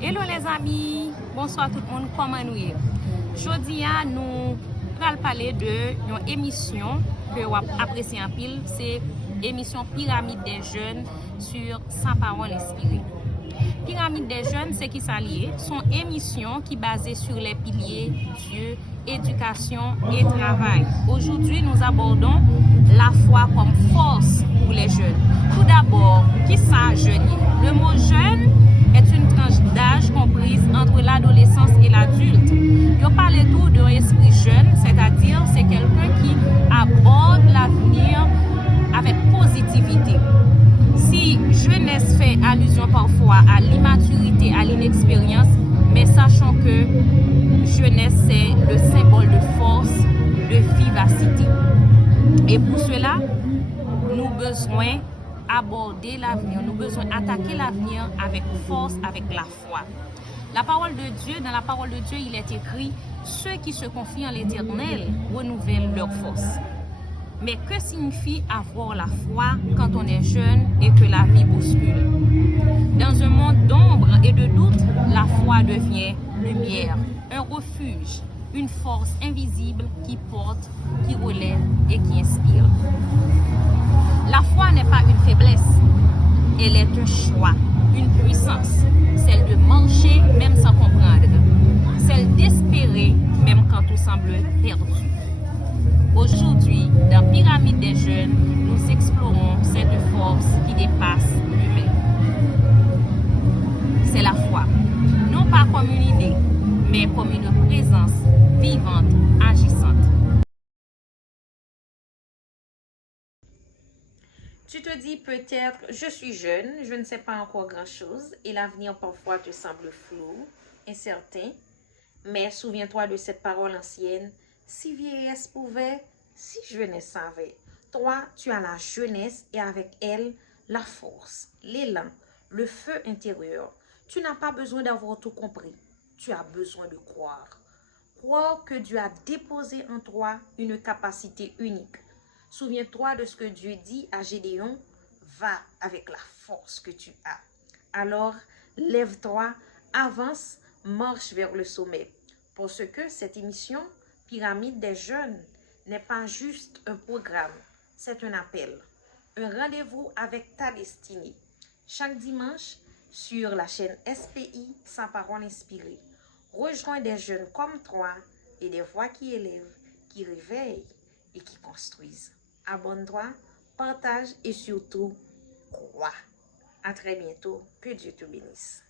Hello les amis, bonsoir tout le monde, comment nous y? Jodi nous allons parler de une émission que vous appréciez en pile, c'est émission Pyramide des jeunes sur Sans Parole Inspirée. Pyramide des jeunes, c'est qui s'allie, sont émissions qui basées sur les piliers Dieu, éducation et travail. Aujourd'hui, nous abordons la foi comme force pour les jeunes. Tout d'abord, qui ça jeune? Le mot jeune est une tranche d'âge comprise entre l'adolescence et l'adulte. Je parle tout d'un esprit jeune, c'est-à-dire c'est quelqu'un qui aborde l'avenir avec positivité. Si jeunesse fait allusion parfois à l'immaturité, à l'inexpérience, mais sachant que jeunesse c'est le symbole de force, de vivacité. Et pour cela, nous avons besoin aborder l'avenir, nous avons besoin d'attaquer l'avenir avec force, avec la foi. La parole de Dieu, dans la parole de Dieu, il est écrit, ceux qui se confient en l'Éternel renouvellent leur force. Mais que signifie avoir la foi quand on est jeune et que la vie bouscule? Dans un monde d'ombre et de doute, la foi devient lumière, un refuge, une force invisible qui porte, qui relève et qui inspire. La foi n'est pas une faiblesse, elle est un choix, une puissance, celle de marcher même sans comprendre, celle d'espérer même quand tout semble perdu. Aujourd'hui, dans Pyramide des jeunes, nous explorons cette force qui dépasse l'humain. C'est la foi, non pas comme une idée, mais comme une présence vivante, agissante. Tu te dis peut-être, je suis jeune, je ne sais pas encore grand-chose et l'avenir parfois te semble flou, incertain. Mais souviens-toi de cette parole ancienne, si vieillesse pouvait, si jeunesse savait. Toi, tu as la jeunesse et avec elle, la force, l'élan, le feu intérieur. Tu n'as pas besoin d'avoir tout compris. Tu as besoin de croire. Croire que Dieu a déposé en toi une capacité unique. Souviens-toi de ce que Dieu dit à Gédéon, va avec la force que tu as. Alors, lève-toi, avance, marche vers le sommet. Parce que cette émission, Pyramide des jeunes, n'est pas juste un programme, c'est un appel, un rendez-vous avec ta destinée. Chaque dimanche, sur la chaîne SPI, Sans Parole Inspirée, rejoins des jeunes comme toi et des voix qui élèvent, qui réveillent et qui construisent. Abonne-toi, partage et surtout, crois. À très bientôt. Que Dieu te bénisse.